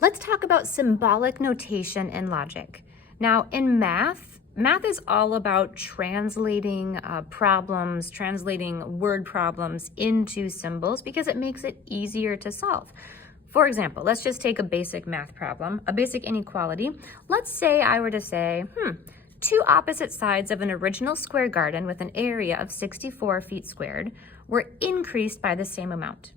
Let's talk about symbolic notation and logic. Now, in math is all about translating problems, translating word problems into symbols because it makes it easier to solve. For example, let's just take a basic math problem, a basic inequality. Let's say I were to say, two opposite sides of an original square garden with an area of 64 feet squared were increased by the same amount.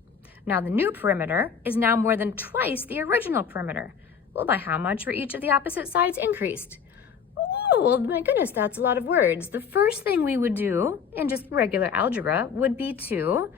Now the new perimeter is now more than twice the original perimeter. Well, by how much were each of the opposite sides increased? Oh, well, my goodness, that's a lot of words. The first thing we would do in just regular algebra would be to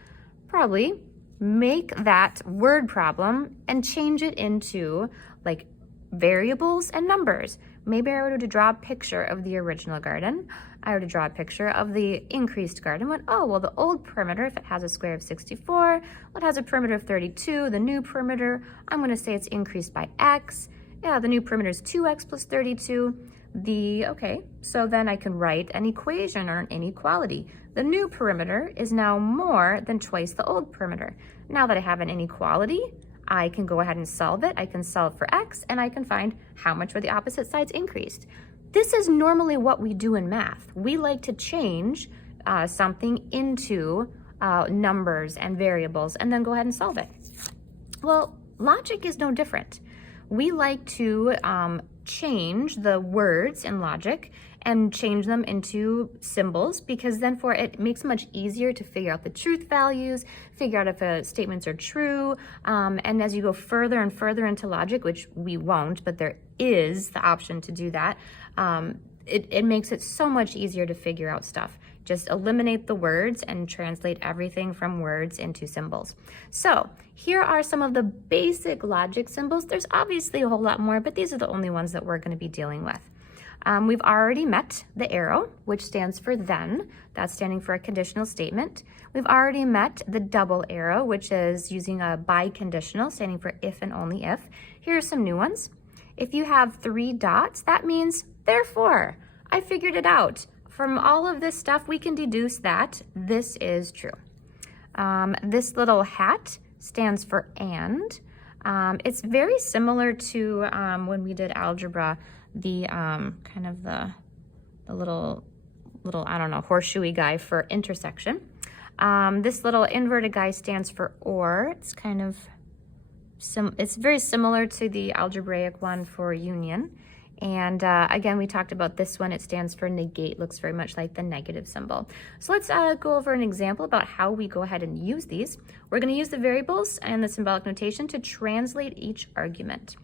probably make that word problem and change it into like variables and numbers. Maybe I were to draw a picture of the original garden. I were to draw a picture of the increased garden. The old perimeter, if it has a square of 64, well, it has a perimeter of 32. The new perimeter, I'm going to say it's increased by x. Yeah, the new perimeter is 2x plus 32. So then I can write an equation or an inequality. The new perimeter is now more than twice the old perimeter. Now that I have an inequality, I can go ahead and solve it. I can solve for x, and I can find how much were the opposite sides increased. This is normally what we do in math. We like to change something into numbers and variables and then go ahead and solve it. Well, logic is no different. We like to change the words in logic and change them into symbols because then it makes it much easier to figure out the truth values, figure out if statements are true. And as you go further and further into logic, which we won't, but there is the option to do that, it makes it so much easier to figure out stuff. Just eliminate the words and translate everything from words into symbols. So here are some of the basic logic symbols. There's obviously a whole lot more, but these are the only ones that we're going to be dealing with. We've already met the arrow, which stands for then. That's standing for a conditional statement. We've already met the double arrow, which is using a biconditional, standing for if and only if. Here are some new ones. If you have 3 dots, that means therefore. I figured it out. From all of this stuff, we can deduce that this is true. This little hat stands for and. It's very similar to when we did algebra, the kind of the little I don't know, horseshoey guy for intersection. This little inverted guy stands for or. It's kind of it's very similar to the algebraic one for union. And again, we talked about this one. It stands for negate, looks very much like the negative symbol. So let's go over an example about how we go ahead and use these. We're going to use the variables and the symbolic notation to translate each argument.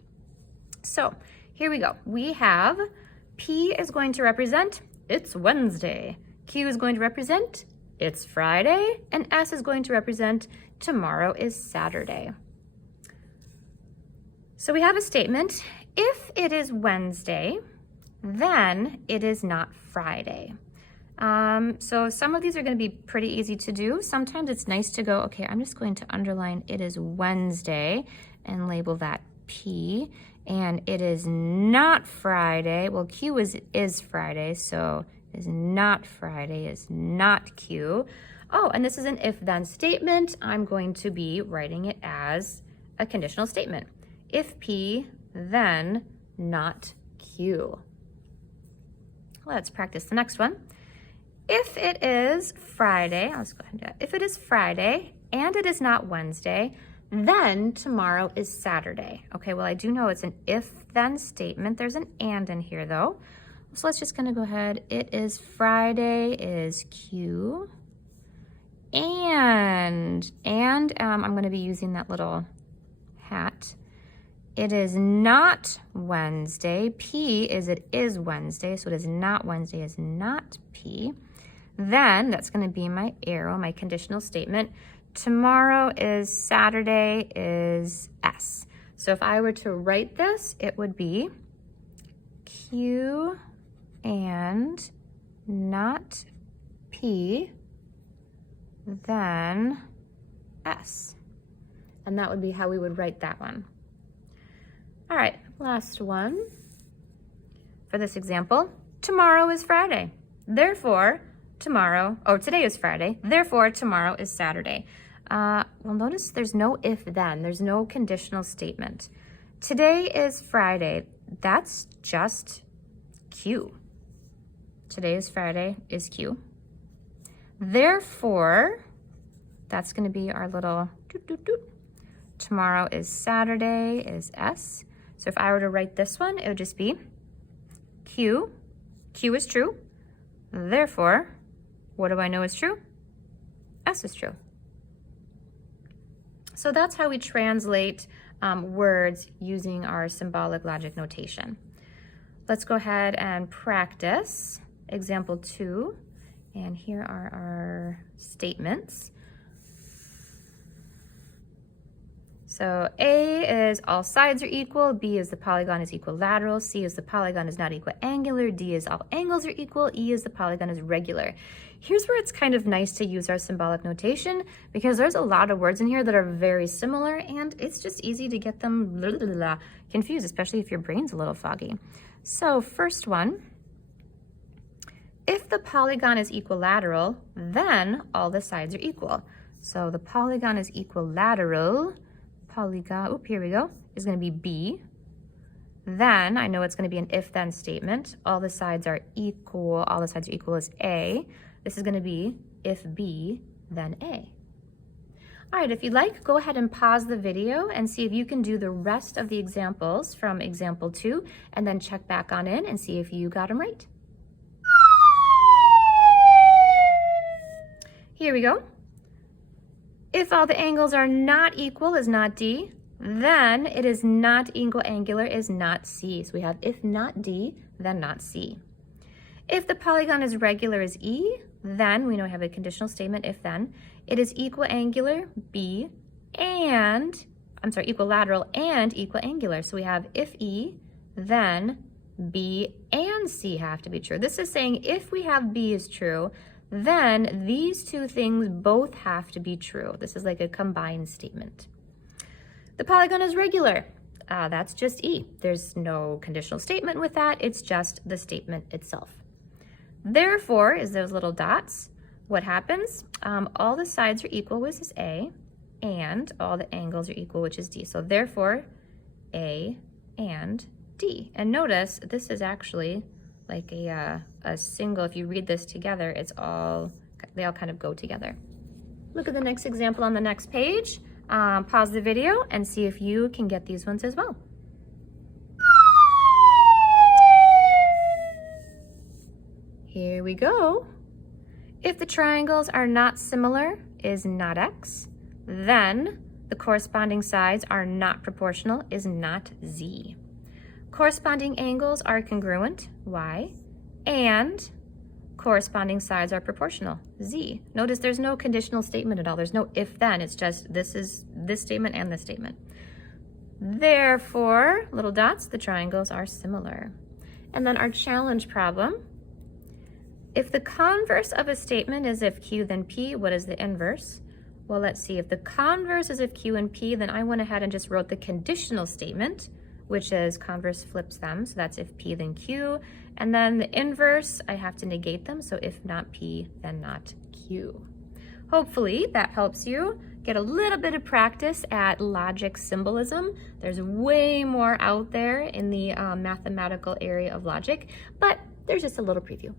So here we go. We have P is going to represent it's Wednesday. Q is going to represent it's Friday. And S is going to represent tomorrow is Saturday. So we have a statement. If it is Wednesday, then it is not Friday. So some of these are going to be pretty easy to do. Sometimes it's nice to go, okay, I'm just going to underline it is Wednesday and label that P. And it is not Friday. Well, Q is Friday, so is not Friday is not Q. Oh, and this is an if-then statement. I'm going to be writing it as a conditional statement. If P, then not Q. Let's practice the next one. If it is Friday, let's go ahead and do that. If it is Friday and it is not Wednesday, then tomorrow is Saturday. Okay, well, I do know it's an if-then statement. There's an and in here though. So let's just gonna go ahead. It is Friday is Q. And I'm gonna be using that little hat. It is not Wednesday. P is it is Wednesday, so it is not Wednesday is not P. Then that's going to be my arrow, my conditional statement. Tomorrow is Saturday is S. So if I were to write this, it would be Q and not P, then S. And that would be how we would write that one. All right, last one for this example. Tomorrow is Friday. Therefore, today is Friday. Therefore, tomorrow is Saturday. Well, notice there's no if then. There's no conditional statement. Today is Friday. That's just Q. Today is Friday is Q. Therefore, that's going to be our little doot, doot, doot. Tomorrow is Saturday is S. So if I were to write this one, it would just be Q. Q is true. Therefore, what do I know is true? S is true. So that's how we translate words using our symbolic logic notation. Let's go ahead and practice example 2. And here are our statements. So A is all sides are equal, B is the polygon is equilateral, C is the polygon is not equiangular, D is all angles are equal, E is the polygon is regular. Here's where it's kind of nice to use our symbolic notation because there's a lot of words in here that are very similar and it's just easy to get them confused, especially if your brain's a little foggy. So first one, if the polygon is equilateral, then all the sides are equal. So the polygon is equilateral, here we go, is going to be B. Then I know it's going to be an if-then statement. All the sides are equal is A. This is going to be if B, then A. All right, if you'd like, go ahead and pause the video and see if you can do the rest of the examples from example 2 and then check back on in and see if you got them right. Here we go. If all the angles are not equal is not D, then it is not equiangular is not C. So we have if not D, then not C. If the polygon is regular is E, then we know we have a conditional statement if then. It is equilateral and equiangular. So we have if E, then B and C have to be true. This is saying if we have B is true, then these two things both have to be true. This is like a combined statement. The polygon is regular. That's just E. There's no conditional statement with that. It's just the statement itself. Therefore, is those little dots. What happens? All the sides are equal, which is A, and all the angles are equal, which is D. So therefore, A and D. And notice this is actually like a single, if you read this together, they all kind of go together. Look at the next example on the next page. Pause the video and see if you can get these ones as well. Here we go. If the triangles are not similar is not X, then the corresponding sides are not proportional is not Z. Corresponding angles are congruent, Y, and corresponding sides are proportional, Z. Notice there's no conditional statement at all. There's no if-then. It's just this is this statement and this statement. Therefore, little dots, the triangles are similar. And then our challenge problem. If the converse of a statement is if Q then P, what is the inverse? Well, let's see. If the converse is if Q and P, then I went ahead and just wrote the conditional statement, which is converse flips them. So that's if P, then Q. And then the inverse, I have to negate them. So if not P, then not Q. Hopefully that helps you get a little bit of practice at logic symbolism. There's way more out there in the mathematical area of logic, but there's just a little preview.